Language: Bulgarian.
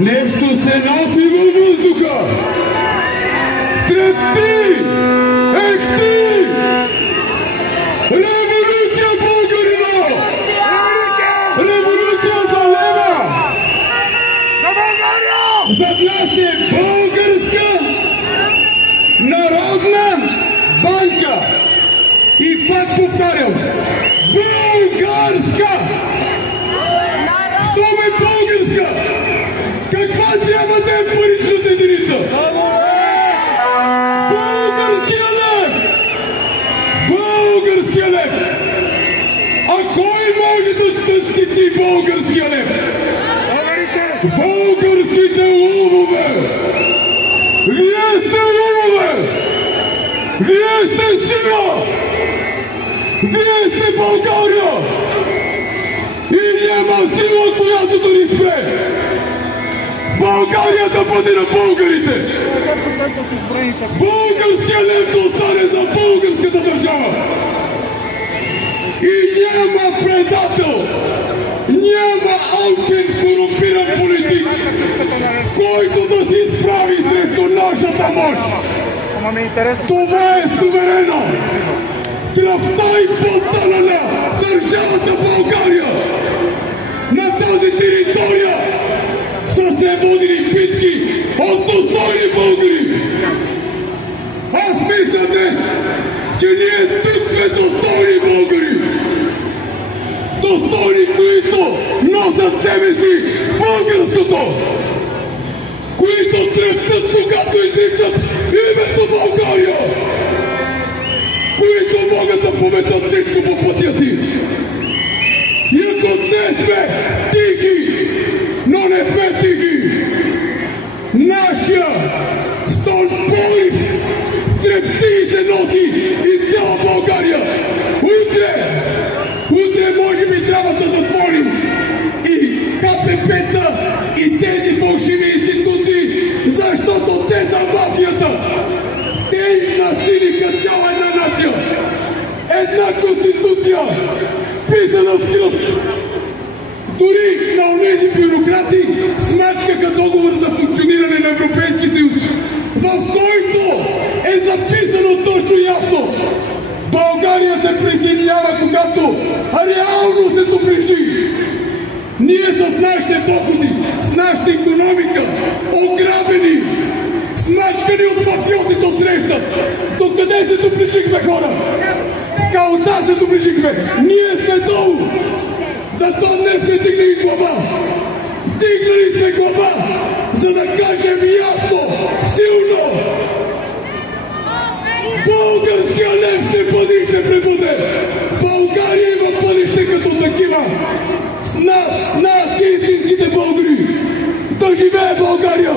Нещо се носи във въздуха! Трепти! Ехти! Революция, българино! Революция за лева! За България! Зад нас е Българска народна банка! И пак повтарям, българска! Що ме българска? Каква трябва да е паричната единица? Българския лев! Българския лев! А кой може да защити българския лев? Българските лъвове! Вие сте лъвове! Вие сте сила! Вие сте България! И няма сила, която да ни спре! България да бъде на българите! Българския лев да остане за българската държава! И няма предател! Няма алчен корумпиран политик, който да се изправи срещу нашата мощ! Това е суверено! Кръвта и потта на държавата България! На тази територия са се водили битки от достойни българи! Аз мисля днес, че ние тук сме достойни българи! Достойни, които носят себе си българското! Които трептят, когато изричат името България! Които могат да пометат всичко по пътя си! И ако днес сме тихи, но не сме тихи, нашия стол Борис трепти и се носи и цяла България! Утре може би трябва да затворим и КПП-та и тези фалшиви институции, защото те са мафията! Те изнасилиха цяла една нация! Една конституция, писана с кръв! Дори на онези бюрократи смачкаха договор за функциониране на Европейски съюз, в който е записано точно ясно: България се присъединява, когато реално се доближи. Ние с нашите доходи, с нашата икономика, ограбени, смачкани от мафиотите отсреща. Докъде се доближихме, хора? В калта се доближихме. Ние сме долу. Затова не сме дигнали глава. Дигнали сме глава, за да кажем ясно, силно: българския лев ще бъде и ще пребъде. България има бъдеще като такива. С нас, истинските българи. Да живее България!